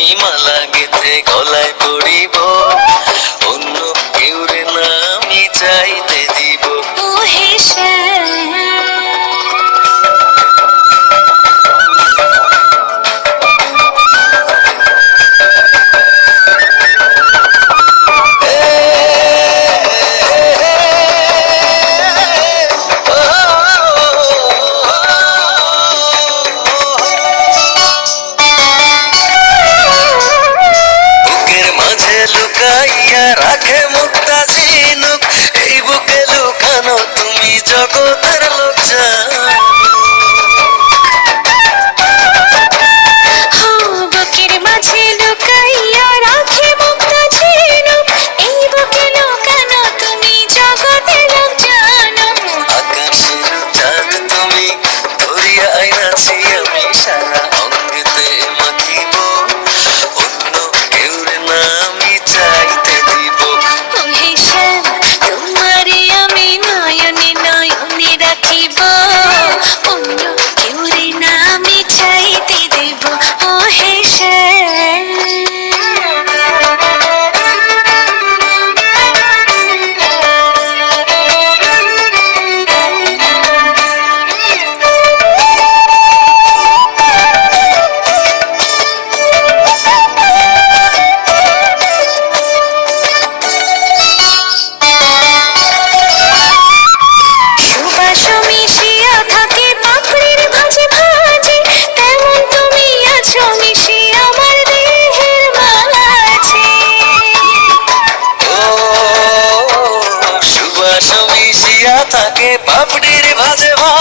আমি মালা গেঁথে গলায় পড়িব, অন্য কেউ রে না আমি চাইতে দিব। ও হে শ্যাম, লুকাইয়া রাখে মুক্তা ঝিনুক, এই বুকে লুকানো তুমি জগতের লোক জানো। বুকের মাঝে লুকাইয়া রাখে মুক্তা ঝিনুক, এই বুকে লুকানো তুমি জগতের লোক জানো। আকাশের চাঁদ তুমি ধরিয়া আইনাছি আমি সারা অঙ্গেতে মাখিব, অন্য কেউ রে না আমি চাইতে দিব। ও হে শ্যাম, তোমারে আমি নয়নে নয়নে রাখিব, অন্য কেউ রে না আমি চাইতে দেব। ও হে শ্যাম, সুবাস মিশিয়া থাকে পাপড়ির ভাঁজে ভাঁজে, তেমন তুমি আছো মিশিয়ে আমার দেহের মাঝে। ও সুবাস মিশিয়া থাকে পাপড়ির ভাজে ভাজে,